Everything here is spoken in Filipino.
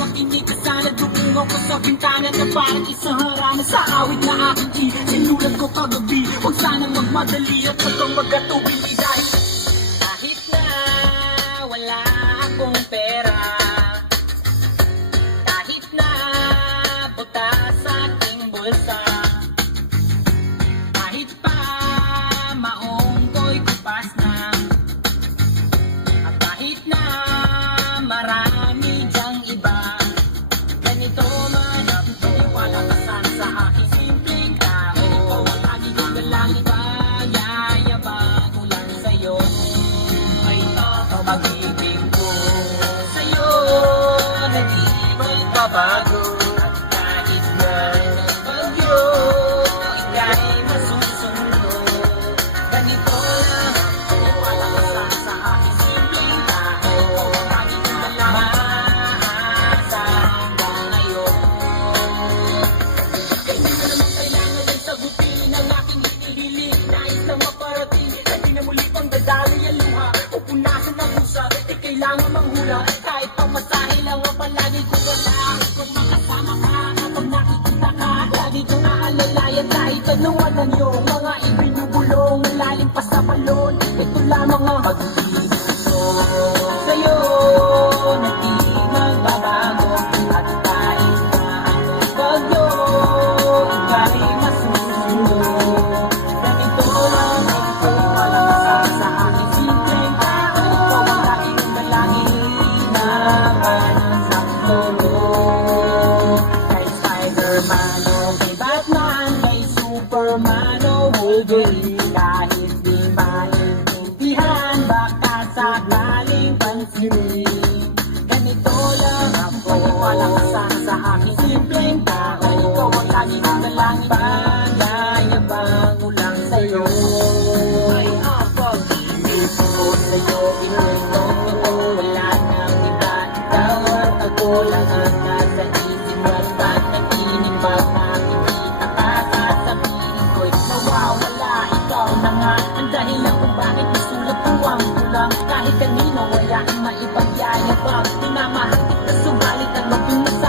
makinig ka sana Dumungaw ko sa bintana na parang isang harana. Sa awit na aking isinulat ko kagabi Huwag sanang magmadali at huwag kang magkatubili kong galangin Yayabang ko lang sa'yo. Ay ito pag-ibig ko Sa'yo. Babago At Nais lang maparating na di na muli pang dadali ang luha. O punasan ng pusa, di kailangan manghula Kahit pamasahe lang ang palagi ko wala Kung makasama ka kapag nakikita ka Lagi kang aalalayan kahit anong alam nyo Mga ibinubulong, Naman sa tulong Kay Spider-Man o kay Batman Kay Superman o Wolverine Kahit di maintindihan Baka sakaling pansinin at ako lang ang nasa isip mo At ba't nakinig pag nakikita ka Sasabihin ko'y nawawala Ikaw na nga ang dahilan kung bakit isulat ko ang kulang Kahit kanino wala kang maipagyayabang. Minamahal kita subalit ang maging